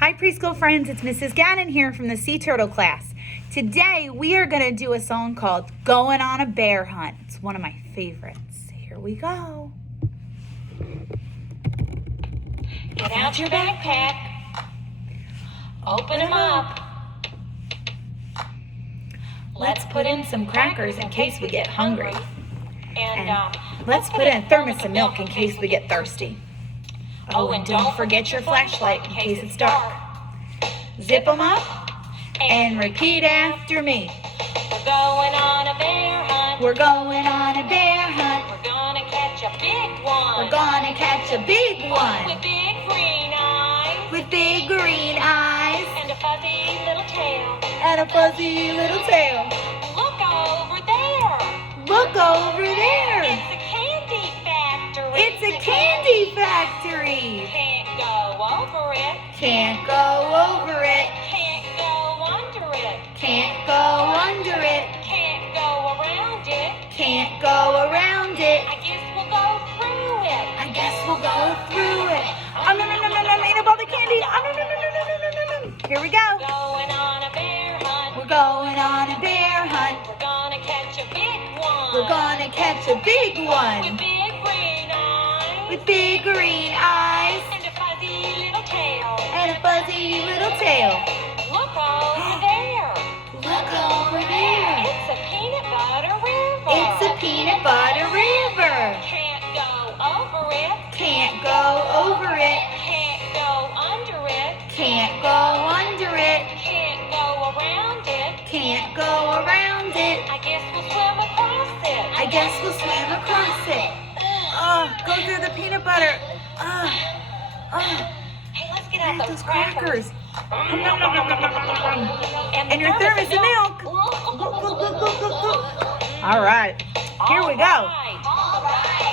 Hi preschool friends, it's Mrs. Gannon here from the Sea Turtle class. Today we are going to do a song called Going on a Bear Hunt. It's one of my favorites. Here we go. Get out your backpack. Open them up. Let's put in some crackers in case we get hungry. And let's put in a thermos of milk in case we get thirsty. Oh, and don't forget your flashlight in case it's dark. Zip them up and repeat after me. We're going on a bear hunt. We're going on a bear hunt. We're gonna catch a big one. We're gonna catch a big one. With big green eyes. With big green eyes. And a fuzzy little tail. And a fuzzy little tail. Look over there. Look over there. It's a candy factory. It's a candy factory. Can't go over it. Can't go over it. Can't go under it. Can't go under it. Can't go around it. Can't go around it. I guess we'll go through it. I guess we'll go through it. Oh, no, no, no, no, no, eat up all the candy. Oh, no, no, no, no, no, no, no, no. Here we go. Going on a bear hunt. We're going on a bear hunt. We're gonna catch a big one. We're gonna catch a big With one. big green eyes. With big green eyes. And a fuzzy little tail. And a fuzzy little tail. Look over there. Look over there. It's a peanut butter river. It's a peanut butter river. Can't go over it. Can't go over it. Can't go under it. Can't go under it. Can't go around it. Can't go around it. I guess we'll swim across it. I guess we'll swim across it. Oh, go through the peanut butter. Oh, Hey, let's get out those crackers. And And your thermos of milk. All right, here we go.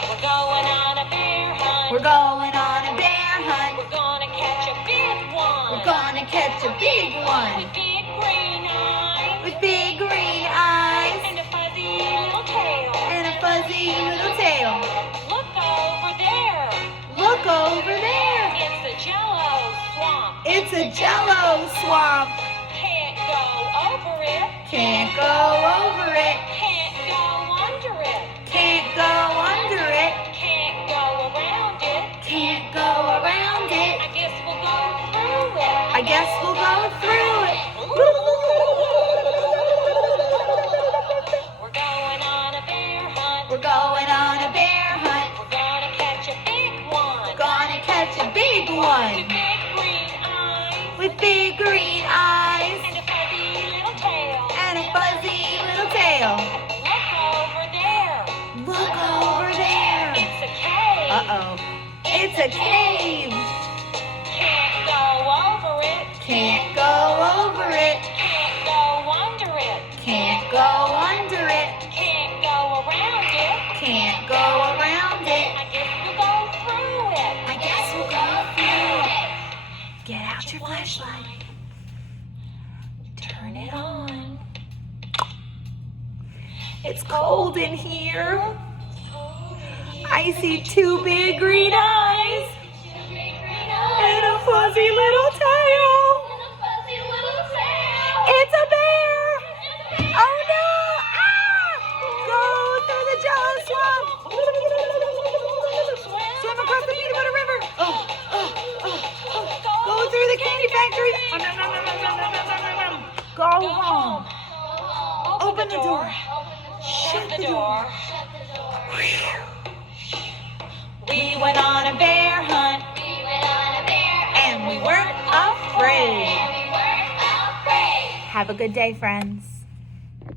We're going on a bear hunt. We're going on a bear hunt. We're gonna catch a big one. We're gonna catch a big one. With big green eyes. With big green eyes. And a fuzzy little tail. And a fuzzy little tail. Look over there. Look over there. It's a jello swamp. It's a jello swamp. Can't go over it. Can't go over it. Can't go under it. Can't go under it. Can't go around it. Can't go around it. I guess we'll go through it. I guess we'll go through it. We're going on a bear hunt. We're going on a bear hunt. We're gonna catch a big one. Gonna catch a big With one. big green eyes. With big green eyes. And a fuzzy little tail. And a fuzzy little tail. Look over there. Look over there. It's a cave. Uh-oh. It's a cave. Can't go over it. Can't go over it. Can't go under it. Can't go under it. Can't go around it. Can't go around it. I guess we'll go through it. I guess we'll go through it. Get out your flashlight. Turn it on. It's cold in here. I see two big green eyes and a fuzzy little tail. It's a bear. Oh no! Ah! Go through the jello swamp. Swim across the peanut butter river. Go through the candy factory. Go home. Open the door. Shut the door. We went on a bear hunt and we weren't afraid. Have a good day, friends.